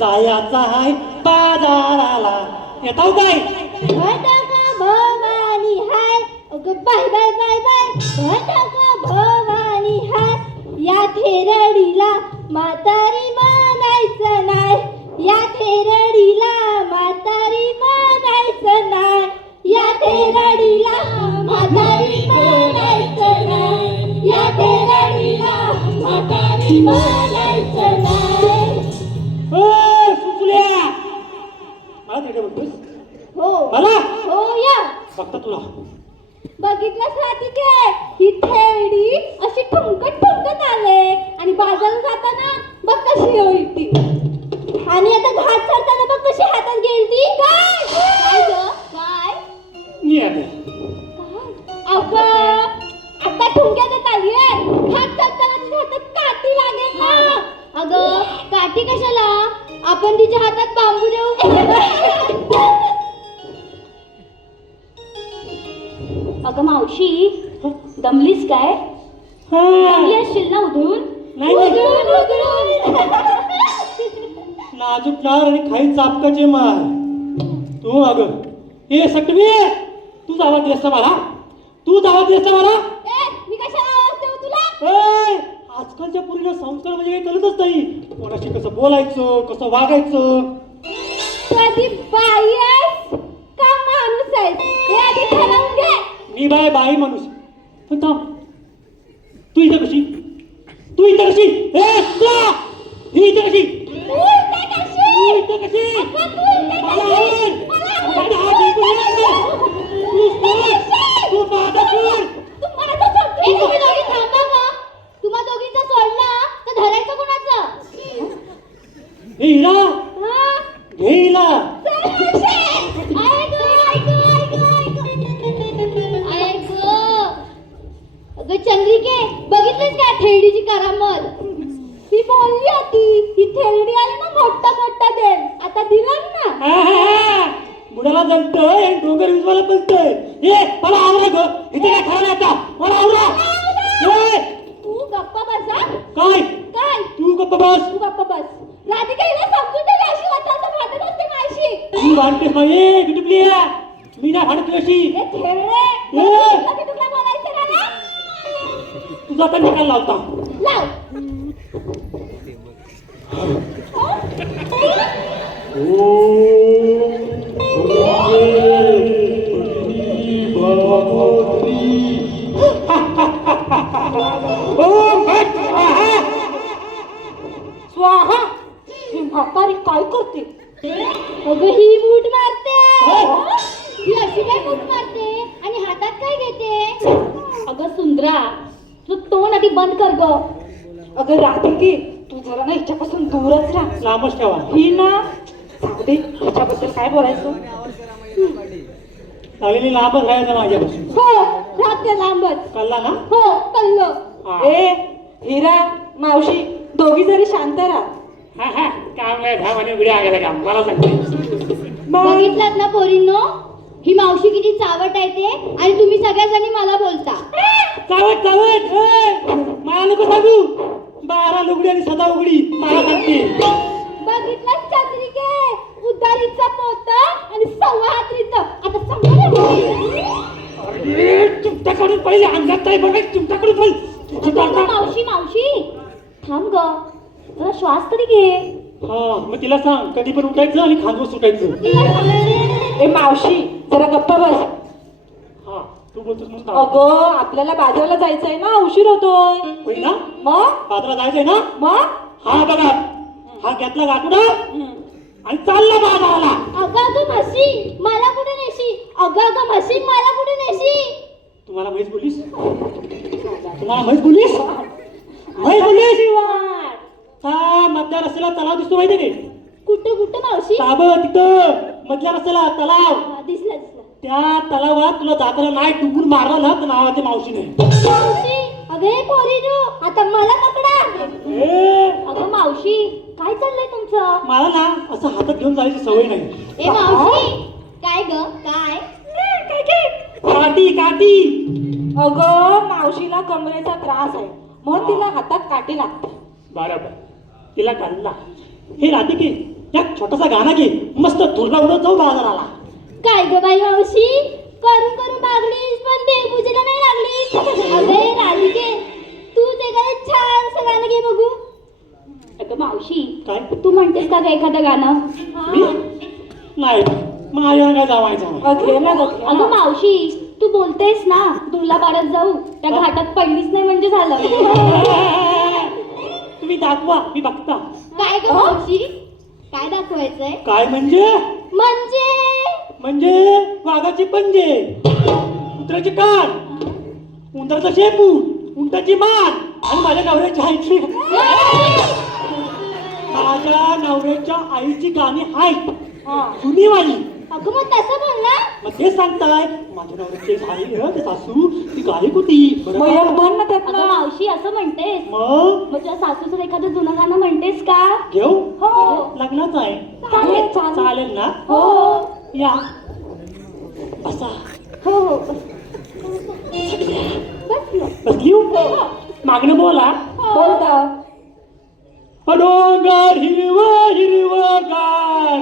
जायचा हाय बाजाराला. येताव काय? भटका भवानी हाय, अगं बाय बाय बाय बाय. भटका भवानी हाय, या थेरडीला म्हातारी म्हणायचं नाय. या थेरडीला म्हातारी म्हणायचं नाय. या थेरडीला म्हातारी म्हणायचं नाय. या थेरडीला म्हातारी म्हणायचं नाय. सुचल्या मला तिकडे बघतोस? हो मला हो या फक्त तुला बघितलंच राधिके, ही थेरडी अशी ठुमकत ठुमकत आले आणि बाजारात जाताना बघ कशी होती. आणि आता घाट चढताना बघ कशी हातात गेलती. काय काय ग काय मी आहे. अगं आता ठुमक्यात आली आहे. घाट चढताना तिच्या हातात काठी लागेल ना. अगं काठी कशाला, आपण तिच्या हातात बांबू देऊ. अगं मावशी दमलीस काय? दमली असशील ना उधळून. नाही नाजूक नार आणि खाई चापकाचे मार. तू अगं हे सटवी तूच आवाज दिलास ना मला. तूच आवाज दिलास ना मला. मी कशाला आवाज देऊ तुला? आजकालच्या मुलीला संस्कार म्हणजे काही कळतच नाही. कोणाशी कसं बोलायचं, कसं वागायचं. कधी बाई आहेस का माणूस आहेस हे आधी ठरवून घे. मी बाई माणूस. पण थांब, तू इथं कशी? तू इथं कशी? ही इथं कशी? तू इथे कशी? तू इथं कशी? अगं तू इथे मला कशी? आवड. मला माझा हात इकडे लागला. तू माझा सोड. तू माझं सोडतोय. तुम्ही दोघी थांबा का? तुम्हा दोघींचा सोडला तर धरायचं कोणाचं? हे हिरा हा? घे हिला. अगं चंद्रिके बघितलीस का थेरडीची करामत? ही बोलली होती ही थेरडी आली ना मोठा मोठा देव. आता दिला ना. मुलाला जमतोय आणि डोंगर विजवायला बसतोय. ये मला आवरा ग. इथे काय खरं नाही आता. मला आवरा. तू गप्पा बसा. काय काय तू गप्प बस. तू गप्पा बस. राधिका हिला समजून दे. अशी वाचायचं भांडत असते माझी. तू भांडतेस ना. ये किटुपली मी नाही भांडत तुझ्याशी. हे थेरडे तुला बोलायचं ना ना? तुझा तर निकाल लावता. लाव. स्वाहा. ही म्हातारी काय करते? अगं ही मूठ मारते. ही अशी काय मूठ मारते आणि हातात काय घेते? अगं सुंदरा तू तोंड आधी बंद कर ग. अगं राधिके तू जरा ना हिच्यापासून दूरच राहा. लांबच ठेवा. ही ना जाऊ दे हिच्याबद्दल काय बोलायचं. लागलेली लांबच राहायचं माझ्यापासून. हो राहते लांबच. कळला ना? हो कळलं. ए हिरा मावशी दोघी जरी शांत राहा. काम नाही धाम आणि उघड्या आगायला काम मला सांगते. बघितलात ना पोरींनो, ही मावशी किती चावट आहे ते. आणि तुम्ही सगळ्याजणी मला बोलता चावट चावट. मला नको सांगू. 12 लुगडी आणि सदा उघडी मला सांगते. बघितलात चंद्रिके उदारीचा पोता आणि सव्वा हातरीचं. आता समजा तुमच्याकडून पहिले अंगात काय बघायचं. तुमच्याकडून पहिले मावशी मावशी थांब ग. जरा श्वास तरी घे. हा मग तिला सांग कधी पण उठायचं आणि खांदवर सुटायचं. तिला सांगते. ए मावशी जरा गप्पा बस. हा तू बोलतोस म्हणून सांग. अगं आपल्याला बाजाराला जायचंय ना उशीर होतोय. होईल ना? मग बाजारात जायचंय ना? मग हा बघा हा घेतला गाठुडा आणि चालला बाजाराला. अगं अगं म्हशी मला कुठे नेशी? अगं अगं म्हशी मला कुठे नेशी? तुम्हाला म्हैस बोलीस? तुम्हाला म्हैस बोलीस? म्हैस बोलीस? हा मधल्या रस्त्याला तलाव दिसतो माहिती आहे का? कुठं कुठं मावशी? तिथं मधल्या रस्त्याला तलाव. दिसला दिसला. त्या तलावात तुला जाताना नाही डुंगूर मारला ना तर नावाच्या मावशीने. मावशी अगे पोरीनो आता मला पकडा. अगं मावशी काय चाललंय तुमचं? मला ना असं हातात घेऊन जायची सवय नाही. ए मावशी काय ग काय? काठी काठी. अगं मावशीला कमरेचा त्रास आहे म्हणून तिला हातात काठी लागते. बरोबर तिला काढला. हे राधिके एक छोटासा गाणं घे मस्त तुरला उडत जाऊ बाजाराला. काय ग बाई मावशी, करून करून मागलीस पण देवपूजेला नाही लागलीस. अरे राधिके, तूच एखादं छानसं गाणं घे बघू. अगं मावशी, काय तू म्हणतेस का ग एखादं गाणं? मी नाही माझ्या काय जावायचं. अगं मावशी, तू बोलतेस ना तुला परत जाऊ, त्या घाटात पडलीच नाही म्हणजे झालं. तुम्ही दाखवा मी बघता. काय ग मावशी, काय दाखवायचंय? काय म्हणजे म्हणजे म्हणजे वाघाचे पंजे, कुत्र्याचे कान, उंदराचा शेपू, उंटाची मान आणि माझ्या नवऱ्याची आईची माझ्या नवऱ्याच्या आईची गाणी आहेत जुनी वाली. अगं मग तसं बोल ना. मग ते सांगताय माझ्या नवऱ्याची आई ते सासू ती गायक होती बरं मग का? एक म्हण ना अगं त्यातलं. मावशी असं म्हणतेस, मग मग तुझ्या सासूचं एखादं जुनं गाणं म्हणतेस का? घेऊ हो. लग्नाचं आहे. चालेल, चालेल ना. हो या बसा. हो हो बस ना. बसली मागणं बोला. बोलता. डोंगर हिरवं हिरवगार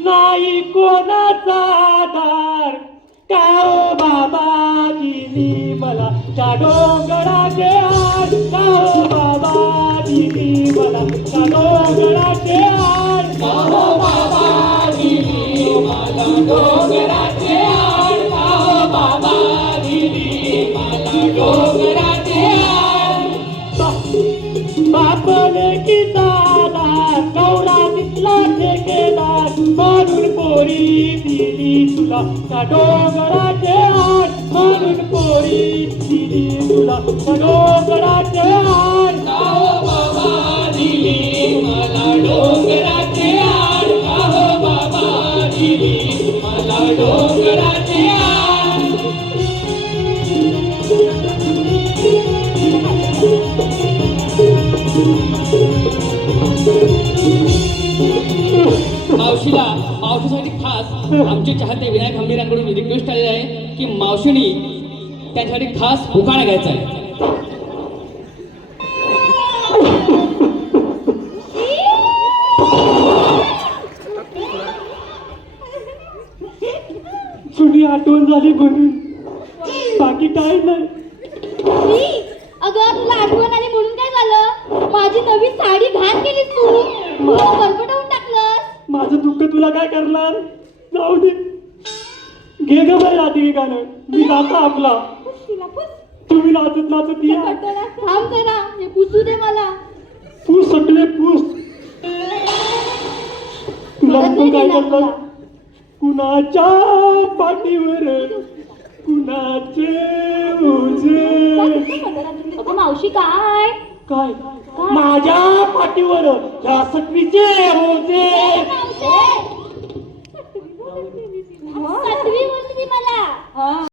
नाही कोणाचा आधार, काओ बाबा दिली मला त्या डोंगराचे आड, काओ बाबा दिली मला त्या डोंगराचे आड, काओ बाबा दिली मला डोंगराचे आड, काओ बाबा दिली मला डोंगराचे आड. बापले की दादा गौरा दिसला ठेकेदार, म्हणून पोरी दिली तुला त्या डोंगराचे आड, म्हणून पोरी दिली तुला त्या डोंगराचे आड, काहो बाबा दिली मला डोंगराचे आड, काहो बाबा दिली मला डोंगराचे आड. मावशीसाठी खास आमचे चाहते विनायक हंबीरांकडून रिक्वेस्ट आलेली आहे की मावशीनी त्यांच्यासाठी खास उखाणा घ्यायचा आहे. जुनी आठवण झाली म्हणून बाकी काय नाही. अगं तुला आठवण आली म्हणून काय झालं? माझी नवी साडी घाण केलीस तू, मला बरबटवून टाकलंस. माझं दुःख तुला काय करणार, जाऊ दे. घे ग बाई रात्री गाणं, मी जाता आपला. तुम्ही नाचत नाचत या. थांब जरा, हे पुसू दे मला. पूस सगळे पूस. तुला मदत तो नाही काय देणार करणार, तुला. कुणाच्या पाठीवर कुणाचे ओझे. अगं मावशी काय? काय माझ्या पाठीवर ह्या सटवीचे ओझे. मावशी, 7वी बोलली ती मला.